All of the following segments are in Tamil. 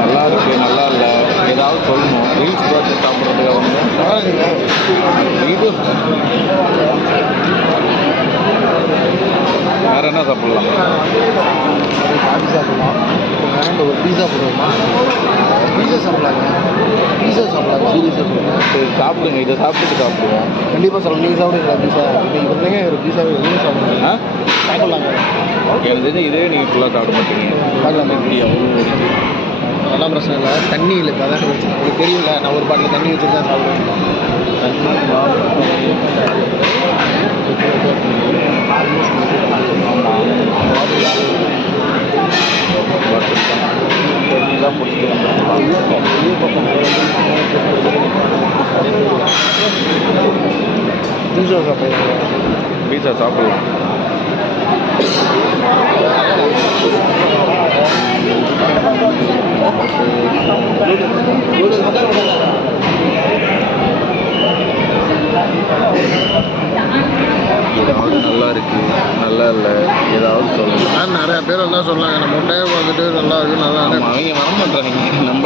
நல்லா இருக்கு, நல்லா இல்லை, ஏதாவது சொல்லணும். ரீல்ஸ் பார்த்து சாப்பிட்றதுக்கு வந்து வீடியோஸ் வேறு என்ன சாப்பிட்லாம்? காஃபி சாப்பிட்லாம், இல்லை ஒரு பீஸா போடுவோமா? பீஸா சாப்பிட்லாங்க, பீஸா சாப்பிட்லாம். சீரியஸாக சொல்லுங்கள். சரி சாப்பிடுங்க, இதை சாப்பிட்டுட்டு சாப்பிடுவோம். கண்டிப்பாக சொல்லுங்கள். நீங்கள் சாப்பிடுங்களா பீஸா? இப்போ இல்லைங்க, ஒரு பீஸாவே எதுவும் சாப்பிடுங்க. சாப்பிட்லாங்க. எனக்கு தெரிஞ்சு இதே நீங்கள் ஃபுல்லாக சாப்பிட மாட்டீங்க. பார்க்கலாமா? எப்படி அவ்வளோ அதெல்லாம் பிரச்சனை இல்லை. தண்ணி இல்லை, இப்போ அதான் பிரச்சனை. உங்களுக்கு தெரியல, நான் ஒரு பாட்டில் தண்ணி வச்சுட்டு தான் சாப்பிடுவேன். தண்ணிலாம் பிடிச்சிட்டு பீஸா சாப்பிடுவோம். பீஸா சாப்பிடலாம். ஏதாவது நல்லா இருக்கு, நல்லா இல்லை, ஏதாவது சொல்லணும். நிறையா பேர் எல்லாம் சொன்னாங்க, நம்ம முட்டையை பார்த்துட்டு நல்லா இருக்கு, நல்லா அவங்க வர மாட்டாங்க. நம்ம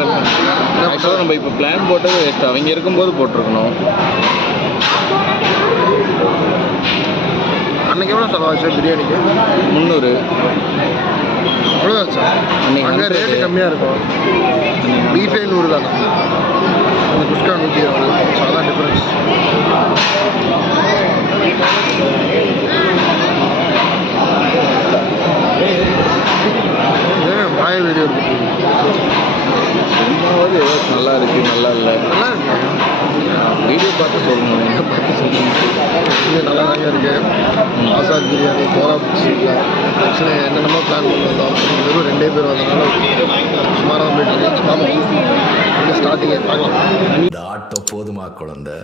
ஆக்சுவலாக நம்ம இப்போ பிளான் போட்டது வேஸ்ட். அவங்க இருக்கும்போது போட்டிருக்கணும். அன்றைக்கி எவ்வளோ செலவாச்சு பிரியாணிக்கு? 300. அவ்வளோதாச்சா? அங்கே ரேட்டு கம்மியாக இருக்கும். பீஃபே 100 தானே, அந்த குஸ்கா 120. ஸோ அதான் டிஃப்ரென்ஸ். பாய வீடியோ இருக்கு. சும்மாவது ஏதாச்சும் நல்லா இருக்குது, நல்லா இல்லை, நல்லா இருக்கு. வீடியோ பார்த்து சொல்லணும். எங்கே பார்த்து சொல்லணும்? ஆக்சுவலி நல்லா தாங்க இருக்குது. ஆசாத் பிரியாணி, கோரா பிடிச்சிருக்கல. ஆக்சுவலி என்னென்னமோ பிளான் பண்ணி வந்தோம். வெறும் 2 பேர் வந்ததுனால சுமாராக தான் போயிட்டு இருக்கு. ஆமாம், ஸ்டார்டிங்கே பார்க்கலாம். இந்த ஆட்டோ போதுமா குழந்தை?